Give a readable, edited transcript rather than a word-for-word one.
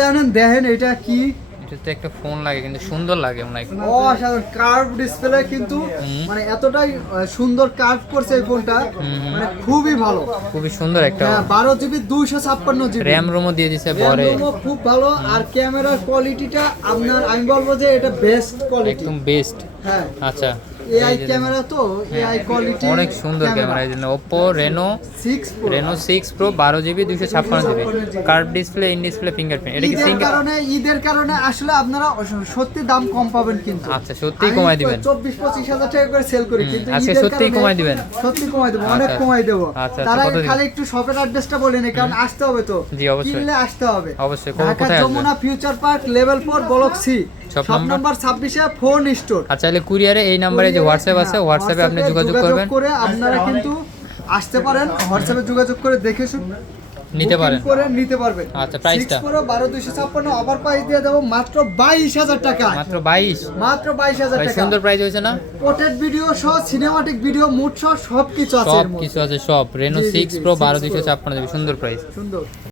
জানেন দেখেন এটা কি, এটাতে একটা ফোন লাগে কিন্তু সুন্দর লাগে মনে হয়। অসাধারণ কার্ভ ডিসপ্লে কিন্তু মানে এতটাই সুন্দর কার্ভ করছে এই ফোনটা, মানে খুবই ভালো, খুবই সুন্দর একটা 12GB 256GB র‍্যাম রোমও দিয়ে দিছে পরে, খুব ভালো। আর ক্যামেরার কোয়ালিটিটা আপনার আমি বলবো যে এটা বেস্ট কোয়ালিটি, একদম বেস্ট। হ্যাঁ আচ্ছা এআই ক্যামেরা তো এআই কোয়ালিটি অনেক সুন্দর ক্যামেরা। এই জন্য Oppo Reno 6 Pro 12GB 256GB curve display, in display fingerprint. এটা কি সিঙ্গেল? ঈদের কারণে আসলে আপনারা সত্যি দাম কম পাবেন কিন্তু। আচ্ছা সত্যিই কমাই দিবেন? 24-25 হাজার টাকা করে সেল করি কিন্তু আজকে সত্যিই কমাই দিবেন? সত্যি কমাই দেব, অনেক কমাই দেব। আচ্ছা তার আগে খালি একটু শপের অ্যাড্রেসটা বলে নে, কারণ আসতে হবে তো। জি অবশ্যই, কিনলে আসতে হবে অবশ্যই। ঢাকা কোথায় আসবে? Jamuna future park level 4 block C shop number 26 এ ফোন স্টোর। আচ্ছা তাহলে কুরিয়ারে এই নম্বরে যে হোয়াটসঅ্যাপ আছে, হোয়াটসঅ্যাপে আপনি যোগাযোগ করবেন, করে আপনারা কিন্তু আসতে পারেন, হোয়াটসঅ্যাপে যোগাযোগ করে দেখে নিতে পারেন, করে নিতে পারবেন। আচ্ছা প্রাইসটা 6 Pro 12256 অফার প্রাইস দিয়ে দেব মাত্র 22000 টাকা, মাত্র 22। মাত্র 22000 টাকা। সুন্দর প্রাইস হয়েছে না? পোর্ট্রেট ভিডিও সহ সিনেমাটিক ভিডিও মুড সহ সবকিছু আছে, সব কিছু আছে সব। Reno 6 Pro 12256 সুন্দর প্রাইস, সুন্দর।